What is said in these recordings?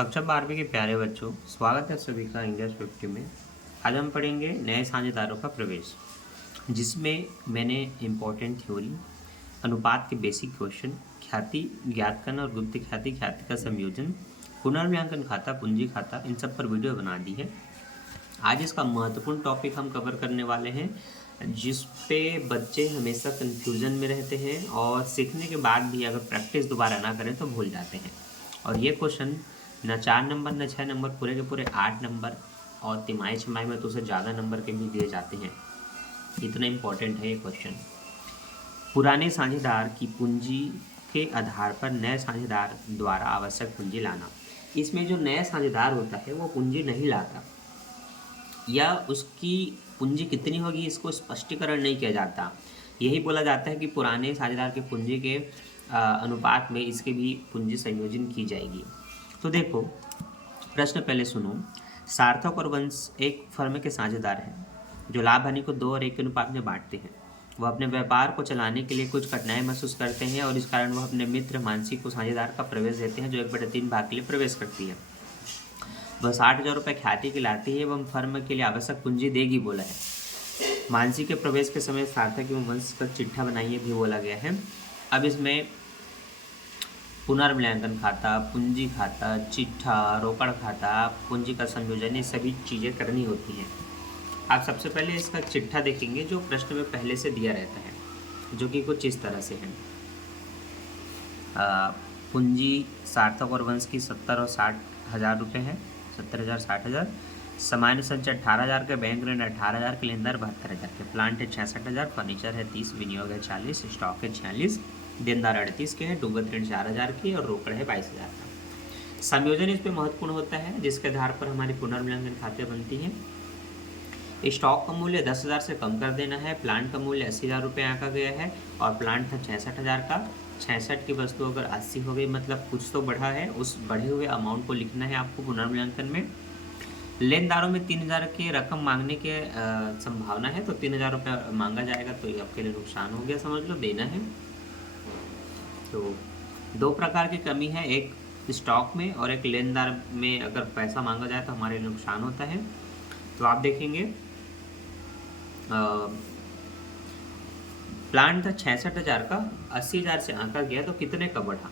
कक्षा 12वीं के प्यारे बच्चों, स्वागत है सभी का इंग्लिश 50 में। आज हम पढ़ेंगे नए साझेदारों का प्रवेश, जिसमें मैंने इम्पोर्टेंट थ्योरी, अनुपात के बेसिक क्वेश्चन, ख्याति ज्ञात करना और गुप्त ख्याति ख्याति का संयोजन, पुनर्मूल्यांकन खाता, पूंजी खाता, इन सब पर वीडियो बना दी है। आज इसका महत्वपूर्ण टॉपिक हम कवर करने वाले हैं, जिस पे बच्चे हमेशा कन्फ्यूजन में रहते हैं और सीखने के बाद भी अगर प्रैक्टिस दोबारा ना करें तो भूल जाते हैं। और ये क्वेश्चन न 4 नंबर न 6 नंबर, पूरे के पूरे 8 नंबर और तिमाही छमाही में तो उसे ज़्यादा नंबर के भी दिए जाते हैं। इतना इम्पोर्टेंट है ये क्वेश्चन। पुराने साझेदार की पूंजी के आधार पर नए साझेदार द्वारा आवश्यक पूंजी लाना। इसमें जो नया साझेदार होता है वो पूंजी नहीं लाता, या उसकी पूंजी कितनी होगी इसको स्पष्टीकरण नहीं किया जाता। यही बोला जाता है कि पुराने साझेदार के पूंजी के अनुपात में इसके भी पूंजी संयोजन की जाएगी। तो देखो, प्रश्न पहले सुनो। सार्थक और वंश एक फर्म के साझेदार हैं जो लाभ हानि को 2 और 1 के अनुपात में बांटते हैं। वह अपने व्यापार को चलाने के लिए कुछ कठिनाई महसूस करते हैं और इस कारण वह अपने मित्र मानसी को साझेदार का प्रवेश देते हैं, जो 1/3 भाग के लिए प्रवेश करती है। वह 60,000 रुपये ख्याति की लाती है एवं फर्म के लिए आवश्यक पूंजी देगी बोला है। मानसी के प्रवेश के समय सार्थक एवं वंश का चिट्ठा बनाइए भी बोला गया है। अब इसमें पुनर्मूल्यांकन खाता, पूंजी खाता, चिट्ठा, रोकड़ खाता, पूंजी का संयोजन, ये सभी चीज़ें करनी होती हैं। आप सबसे पहले इसका चिट्ठा देखेंगे जो प्रश्न में पहले से दिया रहता है, जो कि कुछ इस तरह से है। पूंजी सार्थक और वंश की 70 और 60,000 रुपये है, 70,000 60,000। सामान्य संचय 18,000 के, बैंक ऋण 18,000 के, लेनदार 72,000 के, प्लांट है 66,000, फर्नीचर है 30, विनियोग है 40, स्टॉक है 46, देनदार 38 के हैं, डूबत ऋण 4,000 की और रोकड़ है 22,000 का। संयोजन इस पे महत्वपूर्ण होता है, जिसके आधार पर हमारी पुनर्मूल्यांकन खाते बनती हैं। स्टॉक का मूल्य 10,000 से कम कर देना है। प्लांट का मूल्य 80,000 रुपये आंका गया है और प्लांट था 66,000 का। 66 की वस्तु अगर 80 हो गई, मतलब कुछ तो बढ़ा है, उस बढ़े हुए अमाउंट को लिखना है आपको पुनर्मूल्यांकन में। लेनदारों में 3,000 की रकम मांगने के संभावना है, तो 3,000 रुपये मांगा जाएगा, तो ये आपके लिए नुकसान हो गया, समझ लो, देना है। तो 2 प्रकार की कमी है, एक स्टॉक में और एक लेनदार में। अगर पैसा मांगा जाए तो हमारे नुकसान होता है। तो आप देखेंगे प्लांट था 66,000 का, 80,000 से आंका गया, तो कितने का बढ़ा?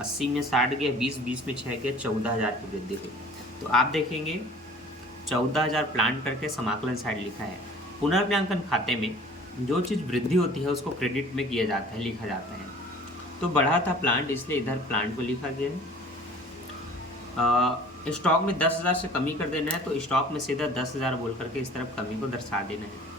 80 में 60 गया, 20 में 6 गया, 14,000 की वृद्धि हुई। तो आप देखेंगे 14,000 प्लांट करके समाकलन साइड लिखा है। पुनर्मूल्यांकन खाते में जो चीज़ वृद्धि होती है उसको क्रेडिट में किया जाता है, लिखा जाता है। तो बढ़ा था प्लांट, इसलिए इधर प्लांट को लिखा गया है। स्टॉक में 10,000 से कमी कर देना है, तो स्टॉक में सीधा 10,000 बोल करके इस तरफ कमी को दर्शा देना है।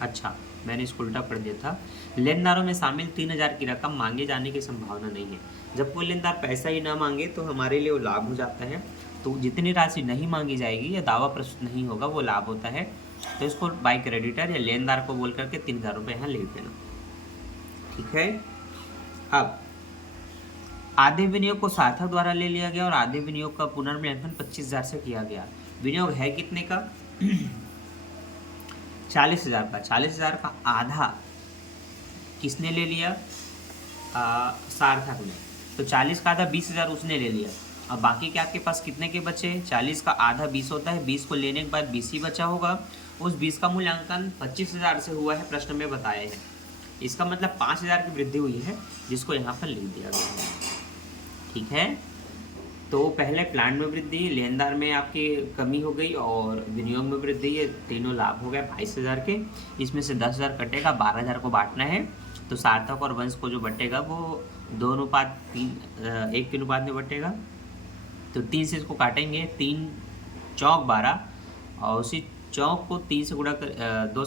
अच्छा, मैंने इसको उल्टा पढ़ दिया था। लेनदारों में शामिल 3,000 की रकम मांगे जाने की संभावना नहीं है। जब कोई लेनदार पैसा ही ना मांगे तो हमारे लिए वो लाभ हो जाता है। तो जितनी राशि नहीं मांगी जाएगी या दावा प्रस्तुत नहीं होगा वो लाभ होता है। तो इसको बाय क्रेडिटर या लेनदार को बोल करके 3,000 रुपये यहाँ लिख देना, ठीक है। अब आधे विनियोग को सार्थक द्वारा ले लिया गया और आधे विनियोग का पुनर्मूल्यांकन 25,000 से किया गया। विनियोग है कितने का? 40,000 का। 40,000 का आधा किसने ले लिया? सार्थक ने। तो 40 का आधा 20,000 उसने ले लिया। अब बाकी के आपके पास कितने के बचे? 40 का आधा 20 होता है, 20 को लेने के बाद 20 ही बचा होगा। उस 20 का मूल्यांकन 25,000 से हुआ है, प्रश्न में बताया है। इसका मतलब 5,000 की वृद्धि हुई है, जिसको यहाँ पर लिख दिया गया है, ठीक है। तो पहले प्लांट में वृद्धि, लेनदार में आपकी कमी हो गई और विनियोग में वृद्धि, ये तीनों लाभ हो गए 22,000 के। इसमें से 10,000 कटेगा, 12,000 को बांटना है। तो सार्थक और वंश को जो बटेगा वो 2:3 1 के अनुपात में बटेगा। तो 3 से इसको काटेंगे, 3 चौक 12, और उसी चौक को 2 से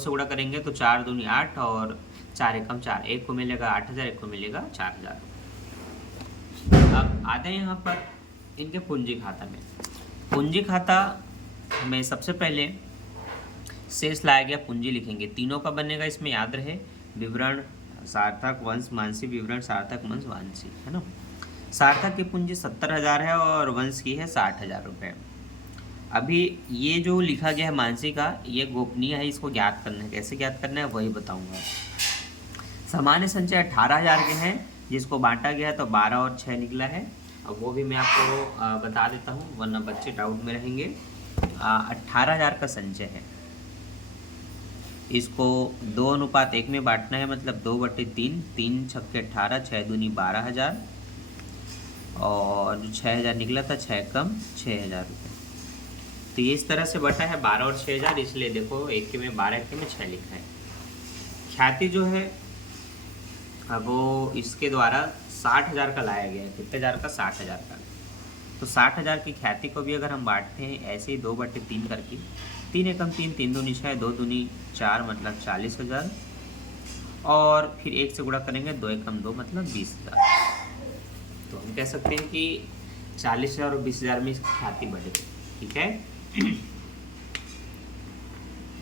गुणा करेंगे तो 4 दूनी 8 और 4 एकम 4, एक को मिलेगा 8,000, एक को मिलेगा 4,000। अब आते हैं यहाँ पर इनके पूंजी खाता में। पूंजी खाता में सबसे पहले शेष लाया गया पूंजी लिखेंगे। तीनों का बनेगा, इसमें याद रहे, विवरण सार्थक वंश मानसी, विवरण सार्थक वंश मानसी, है ना। सार्थक की पूंजी 70,000 है और वंश की है 60,000 रुपये। अभी ये जो लिखा गया है मानसी का, ये गोपनीय है, इसको ज्ञात करना है। कैसे ज्ञात करना है वही बताऊंगा। सामान्य संचय 18,000 के हैं, जिसको बांटा गया तो 12 और 6 निकला है। अब वो भी मैं आपको बता देता हूँ, वरना बच्चे डाउट में रहेंगे। 18,000 का संचय है। इसको 2:1 में बांटना है, मतलब 2/3, 3 छक्के 18, 6 दूनी 12,000, और जो 6,000 निकला था 6 कम 6,000 रुपये। तो ये इस तरह से बटा है 12 और 6,000, इसलिए देखो 1 के में 12, 1 के में 6 लिखा है। ख्याति जो है अब वो इसके द्वारा 60,000 का लाया गया है। कितने हज़ार का? 60,000 का। तो 60,000 की ख्याति को भी अगर हम बांटते हैं ऐसे ही 2/3 करके, 3 एकम 3, 3 दूनी 6, 2 दूनी 4, मतलब 40,000, और फिर 1 से गुणा करेंगे, 2 एकम 2, मतलब 20,000। तो हम कह सकते हैं कि 40,000 और 20,000 में इसकी ख्याति बढ़े। ठीक है।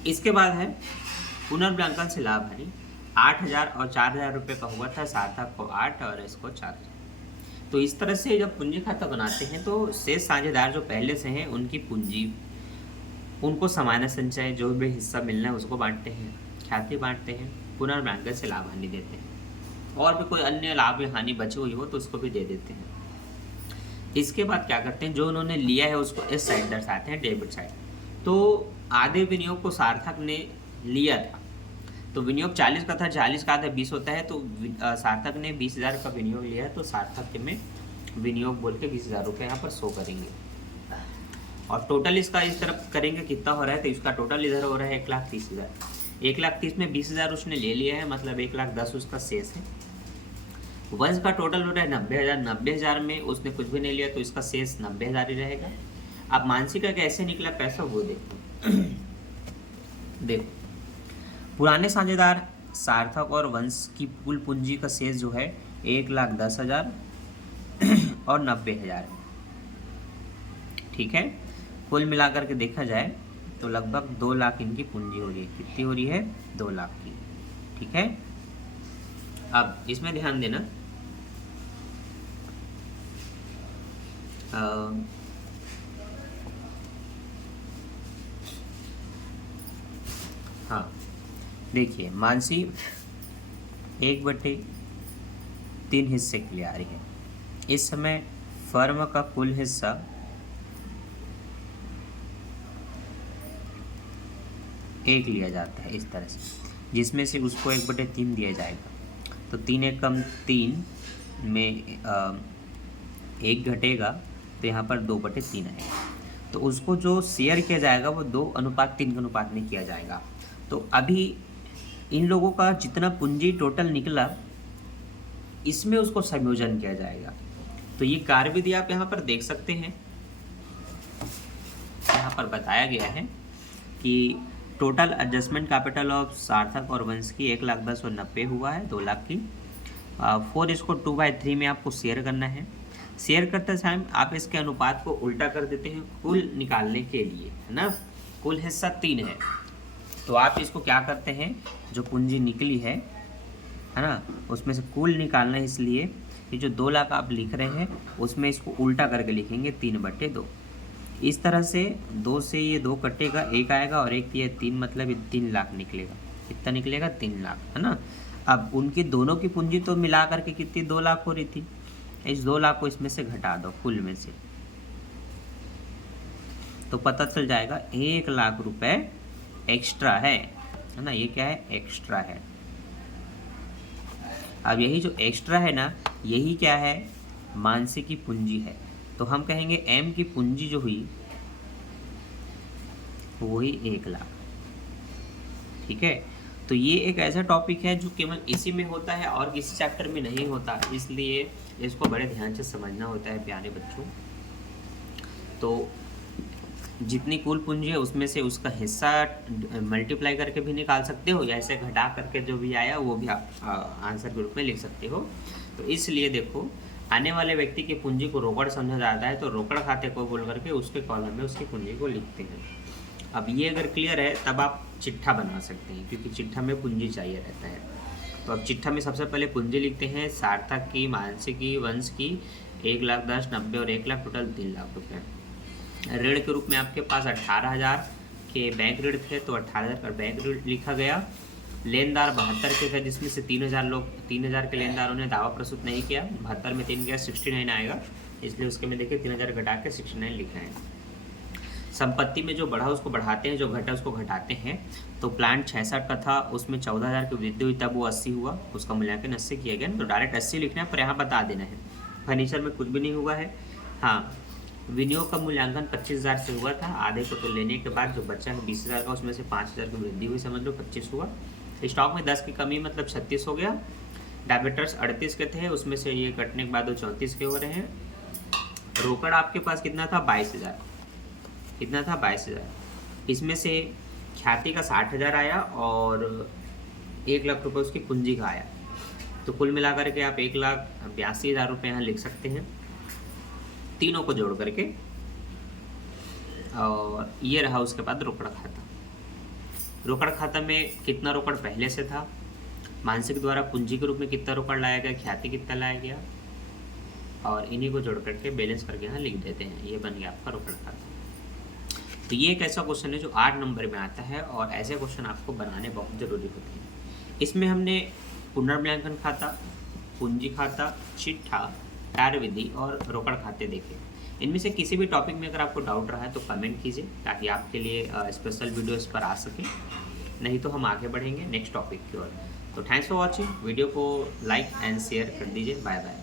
इसके बाद है पुनर्मूल्यांकन से लाभ हानि। 8,000 और 4,000 रुपये का हुआ था, सार्थक को 8 और इसको 4,000। तो इस तरह से जब पूंजी खाता बनाते हैं तो शेष साझेदार जो पहले से हैं उनकी पूंजी, उनको सामान्य संचय जो भी हिस्सा मिलना है उसको बांटते हैं, ख्याति बांटते हैं, पुनर्मूल्यांकन से लाभ हानि देते हैं, और भी कोई अन्य लाभ या हानि बची हुई हो तो उसको भी दे देते हैं। इसके बाद क्या करते हैं, जो उन्होंने लिया है उसको इस साइड दर्शाते हैं, डेबिट साइड। तो आधे विनियोग को सार्थक ने लिया था, तो विनियोग 40 का था, 40 का आधा 20 होता है, तो सार्थक ने 20,000 का विनियोग लिया है, तो सार्थक में विनियोग बोल के 20,000 रुपये यहाँ पर शो करेंगे। और टोटल इसका इस तरफ करेंगे कितना हो रहा है, तो इसका टोटल इधर हो रहा है 1,30,000। 1,30,000 में 20,000 उसने ले लिया है, मतलब 1,10,000 उसका शेष है। वंश का टोटल हो रहा है 90,000। 90,000 में उसने कुछ भी नहीं लिया, तो इसका शेष 90,000 ही रहेगा। अब मानसी का कैसे निकला पैसा वो देखो। देखो, पुराने साझेदार सार्थक और वंश की कुल पूंजी का शेष जो है 1,10,000 और 90,000 है। ठीक है, कुल मिलाकर के देखा जाए तो लगभग 2 लाख इनकी पूंजी हो रही है। कितनी हो रही है? 2 लाख की। ठीक है, अब इसमें ध्यान देना, हाँ देखिए, मानसी 1/3 हिस्से के लिए आ रही है। इस समय फर्म का कुल हिस्सा 1 लिया जाता है इस तरह से, जिसमें से उसको 1/3 दिया जाएगा। तो 3 एकम 3 में 1 घटेगा, तो यहाँ पर 2/3 आएगा। तो उसको जो शेयर किया जाएगा वो 2:3 के अनुपात में किया जाएगा। तो अभी इन लोगों का जितना पूंजी टोटल निकला, इसमें उसको संयोजन किया जाएगा। तो ये कार्यविधि आप यहाँ पर देख सकते हैं, यहाँ पर बताया गया है कि टोटल एडजस्टमेंट कैपिटल ऑफ सार्थक और वंश की 1,10,000 और 90 हुआ है, 2 लाख की। 4 इसको 2/3 में आपको शेयर करना है। शेयर करते टाइम आप इसके अनुपात को उल्टा कर देते हैं कुल निकालने के लिए, है ना। कुल हिस्सा 3 है, तो आप इसको क्या करते हैं, जो पूंजी निकली है ना, उसमें से कुल निकालना है। इसलिए ये जो 2 लाख आप लिख रहे हैं उसमें इसको उल्टा करके लिखेंगे 3/2। इस तरह से 2 से ये 2 कटेगा, 1 आएगा, और 1 ये 3, मतलब ये 3 लाख निकलेगा। कितना निकलेगा? 3 लाख, है ना। अब उनकी दोनों की पूंजी तो मिला करके कितनी 2 लाख हो रही थी, इस 2 लाख को इसमें से घटा दो कुल में से, तो पता चल जाएगा 1 लाख रुपए एक्स्ट्रा है ना। ये क्या है? एक्स्ट्रा है। अब यही जो एक्स्ट्रा है ना, यही क्या है? मानसी की पूंजी है। तो हम कहेंगे एम की पूंजी जो हुई वही 1 लाख। ठीक है, तो ये एक ऐसा टॉपिक है जो केवल इसी में होता है और किसी चैप्टर में नहीं होता, इसलिए इसको बड़े ध्यान से समझना होता है प्यारे बच्चों। तो जितनी कुल पूंजी है उसमें से उसका हिस्सा मल्टीप्लाई करके भी निकाल सकते हो, या ऐसे घटा करके जो भी आया वो भी आप आंसर के रूप में लिख सकते हो। तो इसलिए देखो, आने वाले व्यक्ति की पूंजी को रोकड़ समझा जाता है, तो रोकड़ खाते को बोल करके उसके कॉलम में उसकी पूंजी को लिखते हैं। अब ये अगर क्लियर है तब आप चिट्ठा बना सकते हैं, क्योंकि चिट्ठा में पूंजी चाहिए रहता है। तो अब चिट्ठा में सबसे पहले पूंजी लिखते हैं, सार्थक की, मानसी की, वंश की 1,10,000, 90 और 1 लाख, टोटल 3 लाख रुपये। ऋण के रूप में आपके पास 18,000 के बैंक ऋण थे, तो 18,000 का बैंक ऋण लिखा गया, लेनदार 72 के थे, जिसमें से 3000 के लेनदारों ने दावा प्रस्तुत नहीं किया। 72 में 3 गया 69 आएगा, इसलिए उसके में देखिए 3000 घटा के 69 लिखा है। संपत्ति में जो बढ़ा उसको बढ़ाते हैं, जो घटा उसको घटाते हैं। तो प्लांट 66 का था, उसमें 14000 की वृद्धि हुई, तब वो 80 हुआ, उसका मूल्यांकन 80 किया गया। तो डायरेक्ट 80 लिखना है, पर यहाँ बता देना है। फर्नीचर में कुछ भी नहीं हुआ है। हाँ, विनियोग का मूल्यांकन 25,000 से हुआ था, आधे को तो लेने के बाद जो बचा है 20,000 का, उसमें से 5,000 की वृद्धि हुई, समझ लो 25 हुआ। स्टॉक में 10 की कमी मतलब 36 हो गया। डेबिटर्स 38 के थे, उसमें से ये कटने के बाद वो 34 के हो रहे हैं। रोकड़ आपके पास कितना था? 22,000। कितना था? 22,000। इसमें से ख्याति का 60,000 आया और 1 लाख रुपये उसकी पूंजी का आया। तो कुल मिलाकर के आप 1,82,000 रुपये यहाँ लिख सकते हैं, तीनों को जोड़ करके। और ये रहा उसके बाद रोकड़ खाता। रोकड़ खाता में कितना रोकड़ पहले से था, मानसिक द्वारा पूंजी के रूप में कितना रोकड़ लाया गया, ख्याति कितना लाया गया, और इन्हीं को जोड़ करके बैलेंस करके यहाँ लिख देते हैं। ये बन गया आपका रोकड़ खाता। तो ये एक ऐसा क्वेश्चन है जो 8 नंबर में आता है, और ऐसे क्वेश्चन आपको बनाने बहुत ज़रूरी होते हैं। इसमें हमने पुनर्मूल्यांकन खाता, पूंजी खाता, चिट्ठा, कार्यविधि और रोकड़ खाते देखे। इनमें से किसी भी टॉपिक में अगर आपको डाउट रहा है तो कमेंट कीजिए, ताकि आपके लिए स्पेशल वीडियो इस पर आ सके। नहीं तो हम आगे बढ़ेंगे नेक्स्ट टॉपिक की ओर। तो थैंक्स फॉर वॉचिंग। वीडियो को लाइक एंड शेयर कर दीजिए। Bye bye.